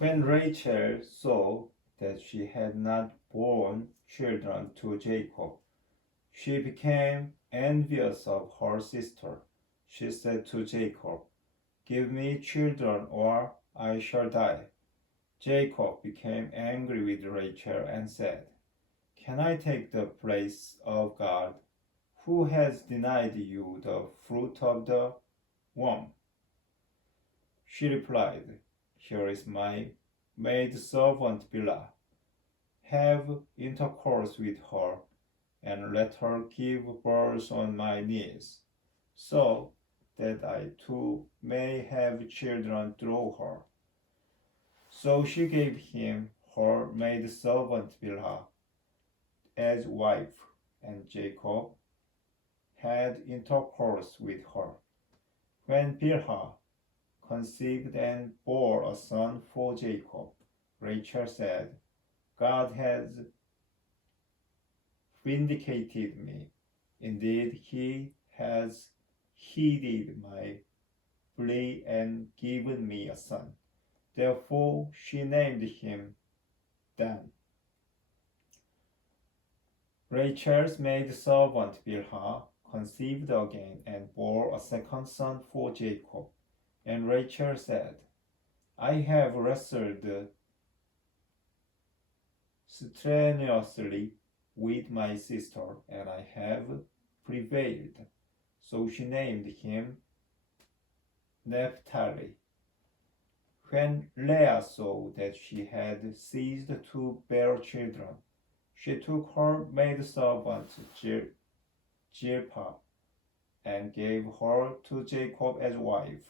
When Rachel saw that she had not borne children to Jacob, she became envious of her sister. She said to Jacob, "Give me children or I shall die." Jacob became angry with Rachel and said, "Can I take the place of God? Who has denied you the fruit of the womb?" She replied, "Here is my maidservant Bilhah. Have intercourse with her, and let her give birth on my knees, so that I too may have children through her." So she gave him her maidservant Bilhah as wife, and Jacob had intercourse with her. When Bilhah conceived and bore a son for Jacob, Rachel said, "God has vindicated me. Indeed, he has heeded my plea and given me a son." Therefore, she named him Dan. Rachel's maidservant Bilhah conceived again and bore a second son for Jacob. And Rachel said, "I have wrestled strenuously with my sister, and I have prevailed." So she named him Naphtali. When Leah saw that she had ceased to bear children, she took her maidservant Zilpah and gave her to Jacob as wife.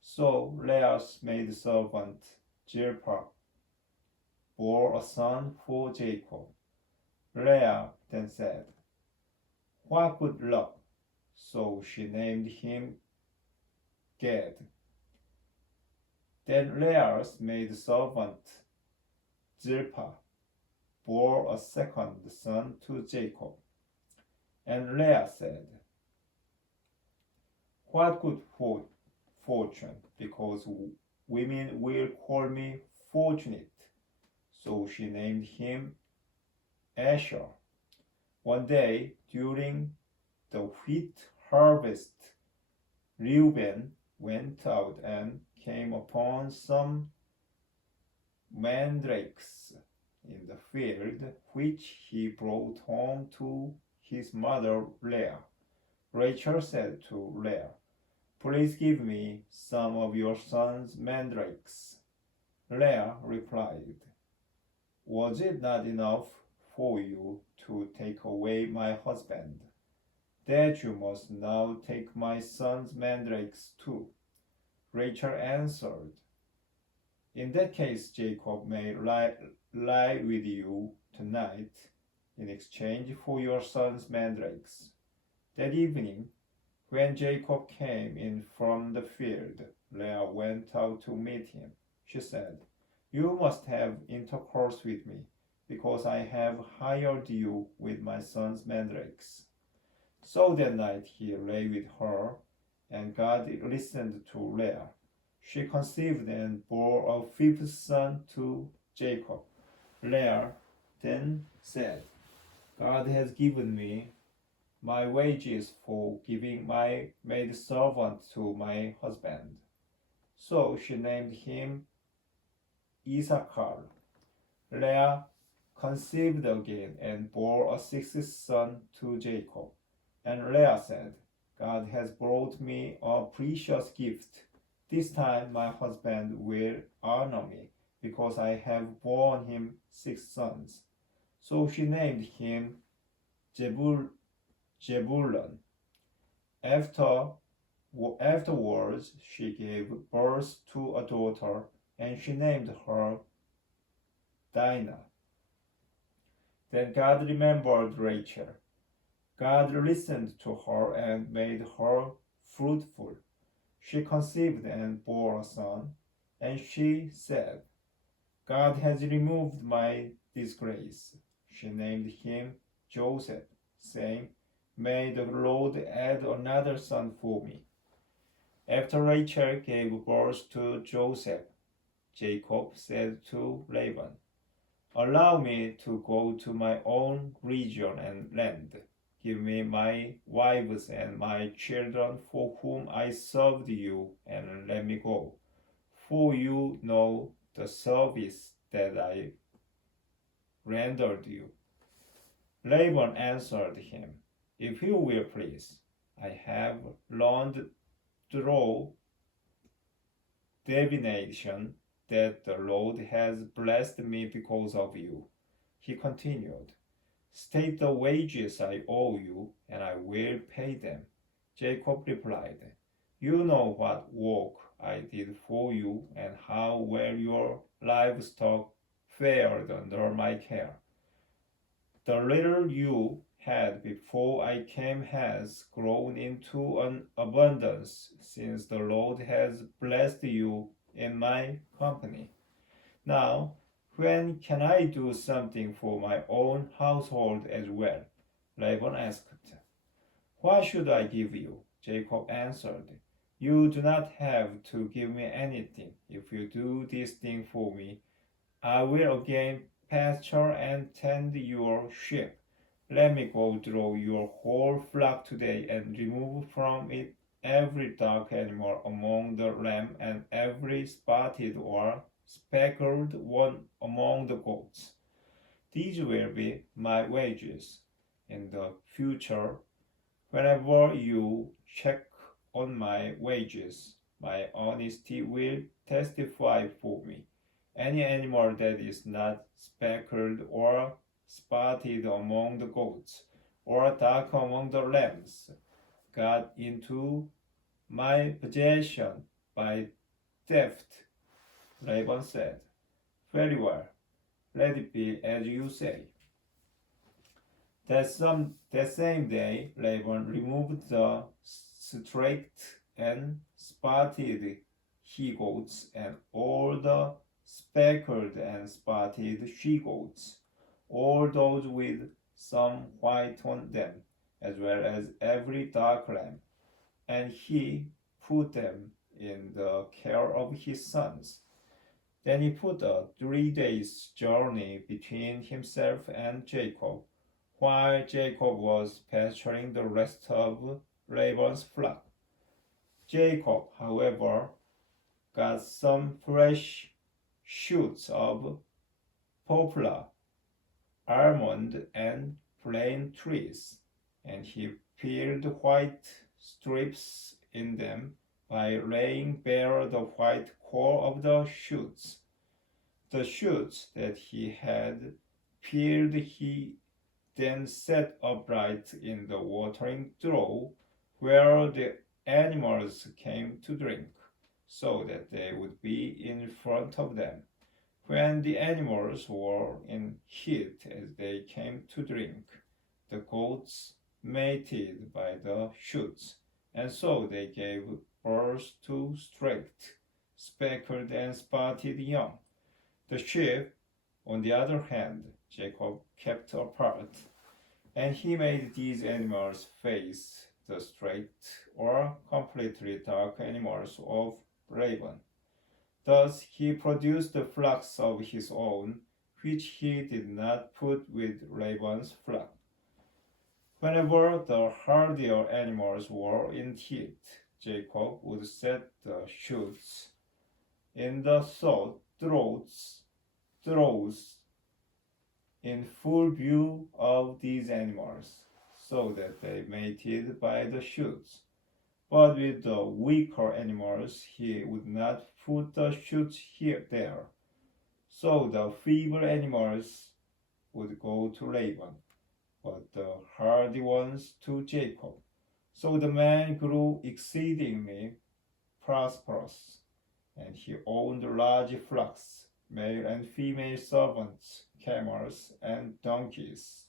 So Leah's maidservant Zilpah bore a son for Jacob. Leah then said, "What good luck!" So she named him Gad. Then Leah's maidservant Zilpah bore a second son to Jacob. And Leah said, "What good fortune, because women will call me fortunate." So she named him Asher. One day during the wheat harvest, Reuben went out and came upon some mandrakes in the field, which he brought home to his mother Leah. Rachel said to Leah, "Please give me some of your son's mandrakes." Leah replied, "Was it not enough for you to take away my husband, that you must now take my son's mandrakes too?" Rachel answered, "In that case, Jacob may lie with you tonight in exchange for your son's mandrakes." That evening, when Jacob came in from the field, Leah went out to meet him. She said, "You must have intercourse with me, because I have hired you with my son's mandrakes." So that night he lay with her, and God listened to Leah. She conceived and bore a fifth son to Jacob. Leah then said, "God has given me my wages for giving my maidservant to my husband." So she named him Issachar. Leah conceived again and bore a sixth son to Jacob. And Leah said, "God has brought me a precious gift. This time my husband will honor me, because I have borne him 6 sons." So she named him Jebulun. Afterwards she gave birth to a daughter, and she named her Dinah. Then God remembered Rachel. God listened to her and made her fruitful. She conceived and bore a son, and she said, "God has removed my disgrace." She named him Joseph, saying, "May the Lord add another son for me." After Rachel gave birth to Joseph, Jacob said to Laban, "Allow me to go to my own region and land. Give me my wives and my children for whom I served you, and let me go. For you know the service that I rendered you." Laban answered him, "If you will please, I have learned through divination that the Lord has blessed me because of you." He continued, "State the wages I owe you, and I will pay them." Jacob replied, "You know what work I did for you, and how well your livestock fared under my care. The little you had before I came has grown into an abundance since the Lord has blessed you in my company. Now, when can I do something for my own household as well?" Laban asked. "What should I give you?" Jacob answered. "You do not have to give me anything. If you do this thing for me, I will again pasture and tend your sheep. Let me go through your whole flock today and remove from it every dark animal among the lamb and every spotted or speckled one among the goats. These will be my wages. In the future, whenever you check on my wages, my honesty will testify for me. Any animal that is not speckled or spotted among the goats, or dark among the lambs, got into my possession by theft." Laban said, "Very well, let it be as you say." That same day, Laban removed the streaked and spotted he-goats and all the speckled and spotted she-goats, all those with some white on them, as well as every dark lamb, and he put them in the care of his sons. Then he put a 3 days' journey between himself and Jacob, while Jacob was pasturing the rest of Laban's flock. Jacob, however, got some fresh shoots of poplar, almond, and plane trees, and he peeled white strips in them by laying bare the white core of the shoots. The shoots that he had peeled he then set upright in the watering trough where the animals came to drink, so that they would be in front of them. When the animals were in heat as they came to drink, the goats mated by the shoots, and so they gave birth to streaked, speckled, and spotted young. The sheep, on the other hand, Jacob kept apart, and he made these animals face the streaked or completely dark animals of Laban. Thus he produced the flocks of his own, which he did not put with Laban's flock. Whenever the hardier animals were in heat, Jacob would set the shoots in the throats in full view of these animals, so that they mated by the shoots. But with the weaker animals, he would not put the shoots there. So the feeble animals would go to Laban, but the hardy ones to Jacob. So the man grew exceedingly prosperous, and he owned large flocks, male and female servants, camels, and donkeys.